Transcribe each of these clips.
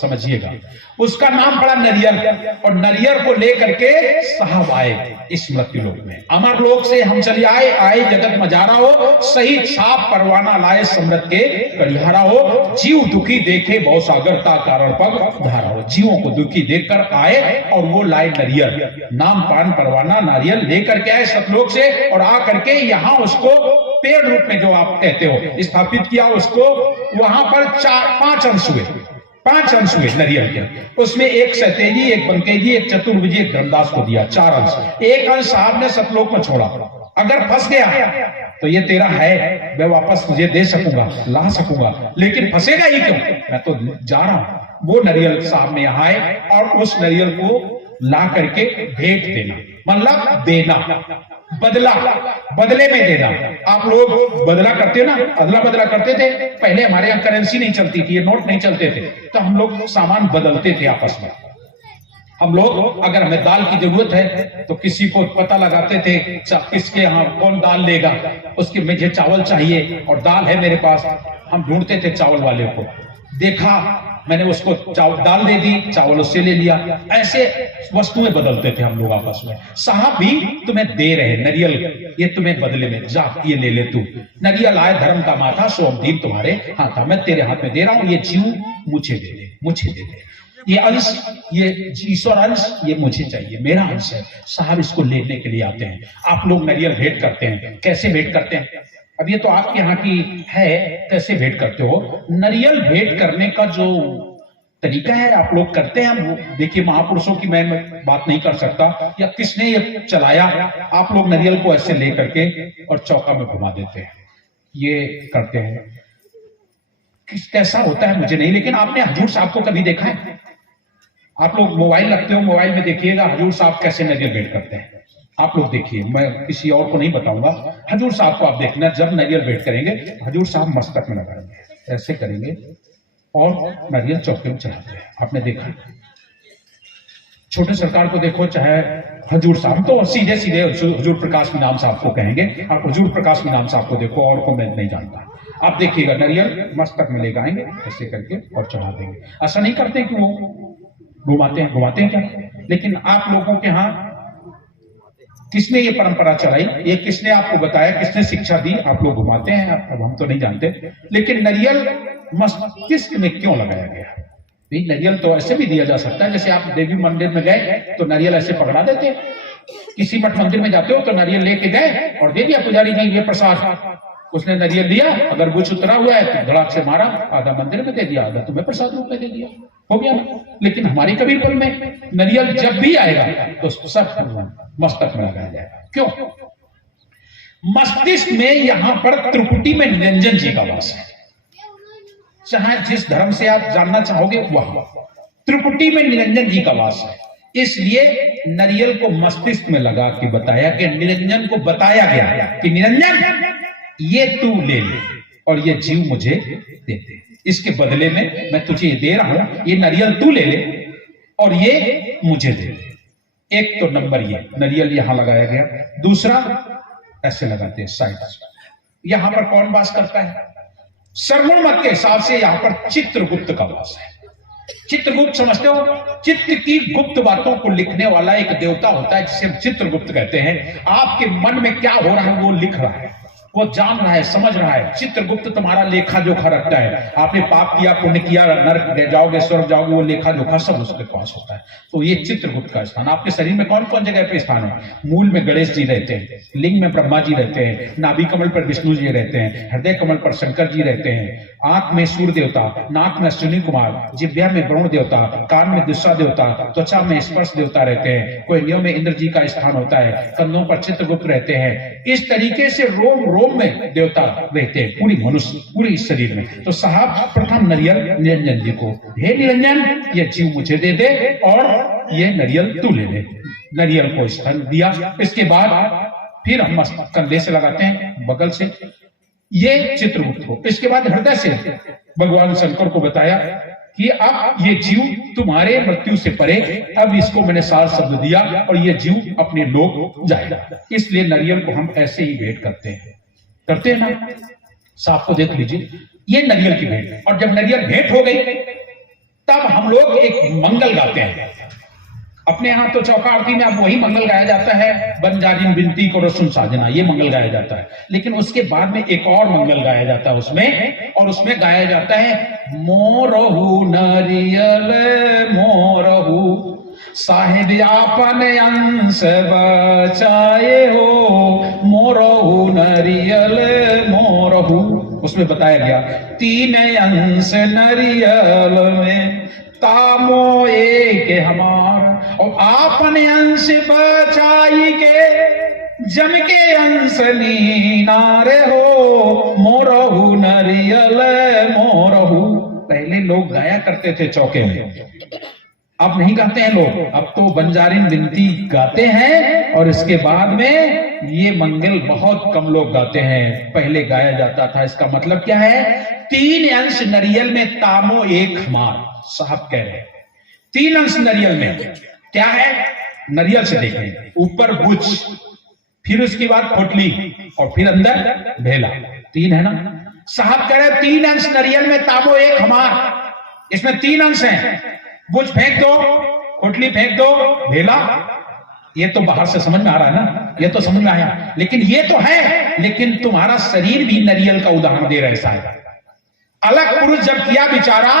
समझिएगा। उसका नाम पड़ा नरियल, और नरियल को लेकर के साहब आए इस मृत्यु लोक में। अमर लोक से हम चले आए, आए जगत मजारा हो, शहीद छाप परवाना लाए समृत के कड़िहारा हो, जीव दुखी देखे बहु सागरता कारण पग धारा हो। जीवों को दुखी देखकर आए और वो लाए नरियल, नाम पान परवाना नारियल लेकर के आए सतलोक से, और आकर के यहां उसको पेड़ रूप में जो आप कहते हो स्थापित किया। उसको वहां पर 5 अंश हुए, 5 अंश हुए नरियल के। उसमें एक सतेजी, एक बंकेजी, एक चतुर्भुजी, एक धर्मदास को दिया, 4 अंश। एक अंश साहब ने सतलोक में छोड़ा। अगर फंस गया तो ये तेरा है, मैं वापस तुझे दे सकूंगा, ला सकूंगा, लेकिन फंसेगा ही क्यों, मैं तो जा रहा हूं। वो नरियल साहब में यहां आए और उस नरियल को ला करके भेंट देना, मतलब देना, बदला, बदले में देना। आप लोग बदला करते ना, अदला बदला करते थे। पहले हमारे यहाँ करेंसी नहीं चलती थी, ये नोट नहीं चलते थे, तो हम लोग सामान बदलते थे आपस में। हम लोग अगर हमें दाल की जरूरत है तो किसी को पता लगाते थे किसके यहाँ कौन दाल लेगा, उसके मुझे चावल चाहिए और दाल है मेरे पास, हम ढूंढते थे चावल वाले को। देखा, मैंने उसको दाल दे दी, चावल उससे ले लिया। ऐसे वस्तुएं बदलते थे हम लोग आपस में। साहब भी तुम्हें दे रहे नरियल, ये तुम्हें बदले में, जा ये ले ले तू। नरियल आए धर्म का माथा, सो अब दीन तुम्हारे हाथ, मैं तेरे हाथ में दे रहा हूं, ये जीव मुझे दे दे, मुझे दे दे। ये अंश, ये ईश्वर अंश, ये मुझे चाहिए, मेरा अंश है। साहब इसको लेने के लिए आते हैं। आप लोग नरियल भेंट करते हैं, कैसे भेंट करते हैं? अब ये तो आपके यहाँ की है, कैसे भेंट करते हो? नरियल भेंट करने का जो तरीका है आप लोग करते हैं। देखिए, महापुरुषों की मैं बात नहीं कर सकता, या किसने ये चलाया। आप लोग नरियल को ऐसे लेकर के और चौका में घुमा देते हैं, ये करते हैं। कैसा होता है मुझे नहीं, लेकिन आपने हजूर साहब को कभी देखा है? आप लोग मोबाइल रखते हो, मोबाइल में देखिएगा हजूर साहब कैसे नरियल भेंट करते हैं। आप लोग देखिए, मैं किसी और को नहीं बताऊंगा, हजूर साहब को आप देखना। जब नरियल भेंट करेंगे हजूर साहब मस्तक में लगाएंगे, ऐसे करेंगे और नरियल चौके में चढ़ाते हैं। आपने देखा? छोटे सरकार को देखो, चाहे हजूर साहब, तो सीधे सीधे हजूर प्रकाश मीनाम साहब को कहेंगे। आप हजूर प्रकाश मीनाम साहब को देखो, और को मैं नहीं जानता। आप देखिएगा नरियल मस्तक में ले आएंगे ऐसे करके और चढ़ा देंगे। ऐसा नहीं करते कि वो घुमाते हैं क्या? लेकिन आप लोगों के यहाँ किसने ये परंपरा चलाई, ये किसने आपको बताया, किसने शिक्षा दी? आप लोग घुमाते हैं, अब हम तो नहीं जानते। लेकिन नरियल मस्तिष्क में क्यों लगाया गया? नरियल तो ऐसे भी दिया जा सकता है, जैसे आप देवी मंदिर में गए तो नरियल ऐसे पकड़ा देते हैं। किसी मठ मंदिर में जाते हो तो नरियल लेके गए और दे दिया पुजारी जी, ये प्रसाद। उसने नरियल दिया, अगर गुछ उतरा हुआ है तो धड़ाक से मारा, आधा मंदिर में दे दिया, आधा तुम्हें प्रसाद रूप में दे दिया, हो गया ना। लेकिन हमारी कबीरपुर में नरियल जब भी आएगा तो सब मस्तक में लगाया जाएगा। क्यों? मस्तिष्क में यहां पर त्रिपुटी में निरंजन जी का वास है। चाहे जिस धर्म से आप जानना चाहोगे वह त्रिपुटी में निरंजन जी का वास है। इसलिए नरियल को मस्तिष्क में लगा के बताया कि निरंजन को बताया गया कि निरंजन ये तू ले ले और ये जीव मुझे दे दे, इसके बदले में मैं तुझे ये दे रहा हूं, ये नरियल तू ले ले और ये मुझे दे दे। एक तो नंबर ये नरियल यहां लगाया गया। दूसरा ऐसे लगाते हैं साइड, यहां पर कौन वास करता है? सरमूल मत के हिसाब से यहां पर चित्रगुप्त का वास है। चित्रगुप्त समझते हो? चित्र की गुप्त बातों को लिखने वाला एक देवता होता है जिसे हम चित्रगुप्त कहते हैं। आपके मन में क्या हो रहा है वो लिख रहा है, वो जान रहा है, समझ रहा है। चित्रगुप्त तुम्हारा लेखा जोखा रखता है। आपने पाप किया, पुण्य किया, नरक जाओगे, स्वर्ग जाओगे, वो लेखा जोखा सब उसके पास होता है। तो ये चित्रगुप्त का स्थान। आपके शरीर में कौन कौन जगह पे स्थान है? मूल में गणेश जी रहते हैं, लिंग में ब्रह्मा जी रहते हैं, नाभि कमल पर विष्णु जी रहते हैं, हृदय कमल पर शंकर जी रहते हैं, आंख में सूर्य देवता, नाक में अश्विनी कुमार, जिह्वा में वरुण देवता, कान में दुस्सा देवता, त्वचा में स्पर्श देवता रहते हैं, कोहनियों में इंद्र जी का स्थान होता है, कंधों पर चित्रगुप्त रहते हैं। इस तरीके से रोम रोम में देवता रहते हैं, पूरी मनुष्य, पूरी शरीर में। तो साहब प्रथम नरियल निरंजन जी को, हे निरंजन ये जीव मुझे दे दे और ये नरियल तू ले ले। नरियल को स्थान दिया। इसके बाद फिर हम कंधे से लगाते हैं, बगल से, ये चित्रगुप्त को। इसके बाद हृदय से भगवान शंकर को बताया कि अब ये जीव तुम्हारे मृत्यु से परे, अब इसको मैंने सार शब्द दिया और ये जीव अपने लोक जाएगा। इसलिए नरियल को हम ऐसे ही भेंट करते हैं ना। साफ को देख लीजिए, ये नरियल की भेंट। और जब नरियल भेंट हो गई तब हम लोग एक मंगल गाते हैं। अपने यहाँ तो चौका आरती में अब वही मंगल गाया जाता है, बंजारिन बिनती को रसुन साजना, ये मंगल गाया जाता है। लेकिन उसके बाद में एक और मंगल गाया जाता है उसमें, और उसमें गाया जाता है मोरहू नरियल मोरहू साहेब आपन अंश बचाए हो, मोरहू नरियल मोरहू। उसमें बताया गया 3 अंश नरियल में तामो एक हमार, और आपन अंश बचाई के जम के अंश नीनारे हो, मोरहू नरियल मोरहू। पहले लोग गाया करते थे चौके में, अब नहीं गाते हैं लोग, अब तो बंजारिन बिनती गाते हैं, और इसके बाद में ये मंगल बहुत कम लोग गाते हैं, पहले गाया जाता था। इसका मतलब क्या है? 3 अंश नरियल में तामो एक हमार, साहब कह रहे हैं 3 अंश नरियल में क्या है? नरियल से देखें, ऊपर बुच, फिर उसके बाद पोटली, और फिर अंदर भेला, 3 है ना। साहब कह रहे 3 अंश नरियल में तामो एक हमार, इसमें 3 अंश हैं, बुच फेंक दो, पोटली फेंक दो, भेला। ये तो बाहर से समझ में आ रहा है ना, ये तो समझ में आया, लेकिन ये तो है, लेकिन तुम्हारा शरीर भी नरियल का उदाहरण दे रहा है साहब। अलग पुरुष जब किया बिचारा,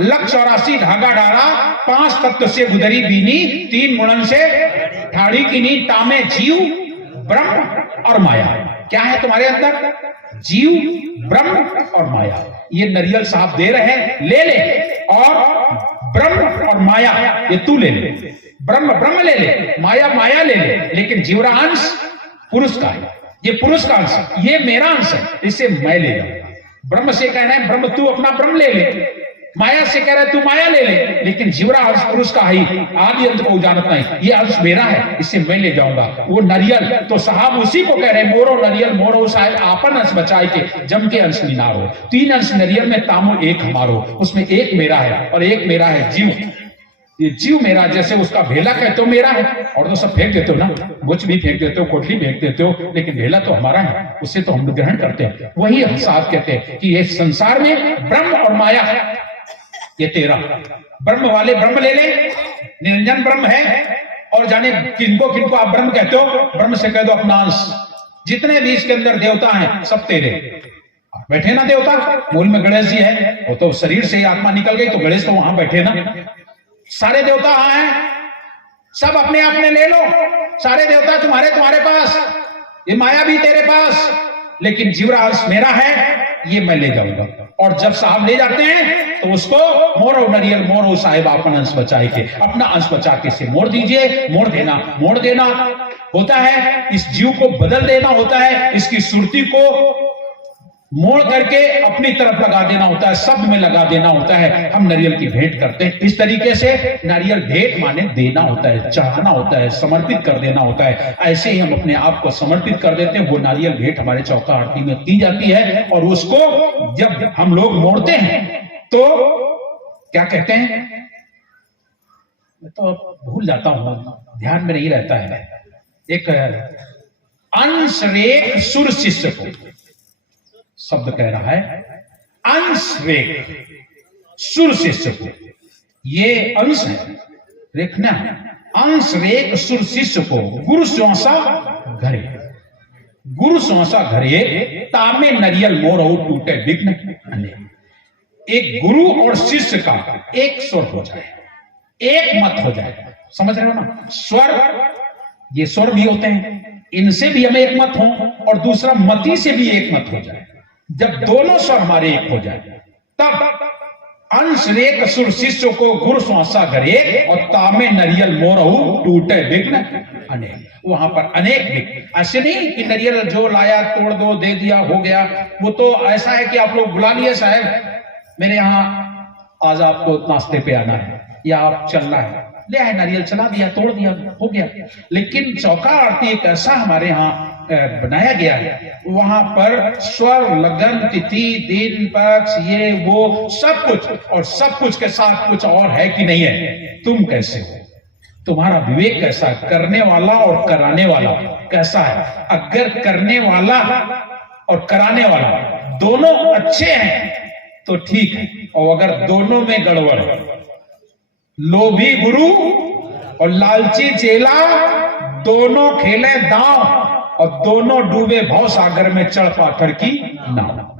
लख 84 धागा डारा, 5 तत्व से गुदरी बीनी, 3 गुणन से ठाड़ी कीनी, तामे जीव ब्रह्म और माया। क्या है तुम्हारे अंदर? जीव, ब्रह्म और माया। ये नरियल साहब दे रहे हैं, ले ले, और ब्रह्म और माया ये तू ले ले, ब्रह्म ब्रह्म ले ले, माया माया ले ले, लेकिन जीवरा अंश पुरुष का है, ये पुरुष का अंश, ये मेरा अंश है, इसे मैं ले जाऊंगा। ब्रह्म से कह रहे हैं ब्रह्म तू अपना ब्रह्म ले ले, माया से कह रहा है तू माया ले ले, लेकिन जीवरा अंश पुरुष का ही, आदि अंत को जानत नहीं, ये अंश मेरा है, इसे मैं ले जाऊंगा। वो नरियल तो साहब उसी को कह रहे हैं, मोरो नरियल मोरो साहेब आपन अंश बचाए के जम के अंश निनार हो। 3 अंश नरियल में तामो एक हमारो, उसमें एक मेरा है और एक मेरा है जीव। ये जीव मेरा, जैसे उसका भेला कहते हो मेरा है, और तो सब फेंक देते हो ना, बुच भी फेंक देते हो, कोठली फेंक देते हो, लेकिन भेला तो हमारा है, उससे तो हम ग्रहण करते हैं। वही हम साहब कहते हैं कि ये संसार में ब्रह्म और माया है, ये तेरा। ब्रह्म वाले ब्रह्म ले ले, निरंजन ब्रह्म है, और जाने किनको किनको आप ब्रह्म कहते हो, ब्रह्म से कह दो अपना अंश। जितने भी इसके अंदर देवता हैं सब तेरे। बैठे ना देवता, मूल में गणेश जी है, वो तो शरीर से आत्मा निकल गई तो गणेश तो वहां बैठे ना। सारे देवता वहां हैं, सब अपने आप में ले लो, सारे देवता तुम्हारे पास, ये माया भी तेरे पास, लेकिन जीवरा अंश मेरा है, ये मैं ले जाऊंगा। और जब साहब ले जाते हैं तो उसको मोरो नरियल मोरो साहेब आपन अंश बचाए के, अपना अंश बचा के से मोड़ दीजिए, मोड़ देना होता है, इस जीव को बदल देना होता है, इसकी सुरती को मोड़ करके अपनी तरफ लगा देना होता है, शब्द में लगा देना होता है। हम नारियल की भेंट करते हैं इस तरीके से। नारियल भेंट माने देना होता है, चढ़ाना होता है, समर्पित कर देना होता है। ऐसे ही हम अपने आप को समर्पित कर देते हैं। वो नारियल भेंट हमारे चौका आरती में की जाती है, और उसको जब हम लोग मोड़ते हैं तो क्या कहते हैं, मैं तो भूल जाता हूं, ध्यान में नहीं रहता है। एक अंश रेख सुर शिष्य को शब्द कह रहा है, अंश रेख सुर शिष्य को, ये अंश है, रेखना है। अंश रेख सुर शिष्य को गुरु श्वासा घरे, गुरु श्वासा घरे तामे नरियल मोरहु टूटे विघ्न अनेक। एक गुरु और शिष्य का एक स्वर हो जाए, एक मत हो जाए, समझ रहे हो ना। स्वर, ये स्वर भी होते हैं, इनसे भी हमें एक मत हो, और दूसरा मति से भी एक मत हो जाए। जब दोनों स्वर हमारे एक हो जाए तब अंश रेख सुर शिष्य को गुरु श्वासा घरे, और तामे नरियल मोरहु टूटे विघ्न अनेक। वहां पर अनेक विघ्न, ऐसे नहीं कि नरियल जो लाया तोड़ दो दे दिया हो गया। वो तो ऐसा है कि आप लोग बुला लिए, साहब मेरे यहाँ आज आपको नाश्ते पे आना है, या आप चलना है, ले आए नारियल, चला दिया, तोड़ दिया, हो गया। लेकिन चौका आरती एक ऐसा हमारे यहाँ बनाया गया है, वहां पर स्वर, लगन, तिथि, दिन, पक्ष, ये वो सब कुछ, और सब कुछ के साथ कुछ और है कि नहीं है। तुम कैसे हो, तुम्हारा विवेक कैसा है, करने वाला और कराने वाला कैसा है। अगर करने वाला और कराने वाला दोनों अच्छे हैं तो ठीक है, और अगर दोनों में गड़बड़ है लोभी गुरु और लालची चेला दोनों खेले दांव और दोनों डूबे भव सागर में चढ़ पाथर की नाव।